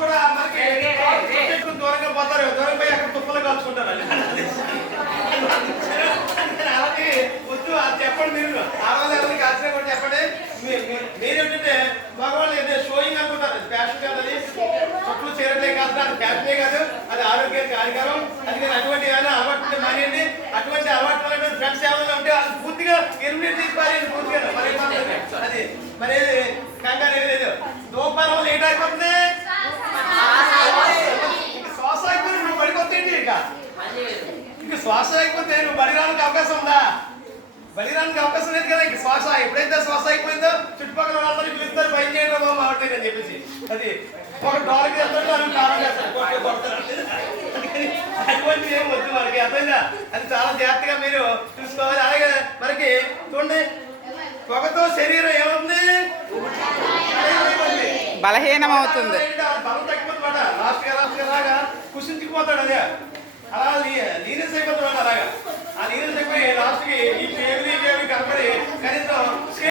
కూడా మనకి దూరంగా పోతారు, దూరం పోయి అక్కడ తుప్పలు కాల్చుకుంటారు. అలాగే వద్దు అది చెప్పండి. మీరు ఆడవాళ్ళు ఎవరికి కాల్చినా కూడా చెప్పండి. మీరేంటంటే మగవాళ్ళు ఏదో షోయింగ్ అనుకుంటారు, అది ఫ్యాషన్ కాదు. అది చుట్టూ చీరలే కాదు, అది ఫ్యాషనే కాదు, అది ఆరోగ్యానికి హానికరం. అందుకని అటువంటి ఏమైనా అలవాటు మానేయండి. అటువంటి అలవాటు ఫ్రెండ్స్ ఏమైనా ఉంటే అది పూర్తిగా ఎలిమినేట్ చేసి పారేయండి పూర్తిగా. మరి అది మరి కంగారు ఏమి లేదు. దూపారం వల్ల ఏంటైపోతుంది, శ్వాస అయిపోయి నువ్వు పడిపోతుంది. ఇంక శ్వాస అయిపోతే నువ్వు బడి రానికి అవకాశం ఉందా? బడి రానికి అవకాశం లేదు కదా. ఇంక శ్వాస ఎప్పుడైతే శ్వాస అయిపోయిందో చుట్టుపక్కల వాళ్ళని పిలుస్తారు, భయం చేయడం మాట్లాడలేదు అని చెప్పేసి. అది ఒక డాల్కి వెళ్తాడు, అది కారణం చేస్తారు. అటువంటి ఏం వద్దు మనకి, అర్థమైందా? అది చాలా జాగ్రత్తగా మీరు చూసుకోవాలి. అలాగే మనకి చూడండి, పొగతో శరీరం ఏమవుతుంది, బలహీనం అవుతుంది, బలం తగ్గిపోతుందన్నమాట. లాస్ట్ లాగా కుసించుకుపోతాడు. అదే అలా లీనెస్ అయిపోతాడు అలాగా.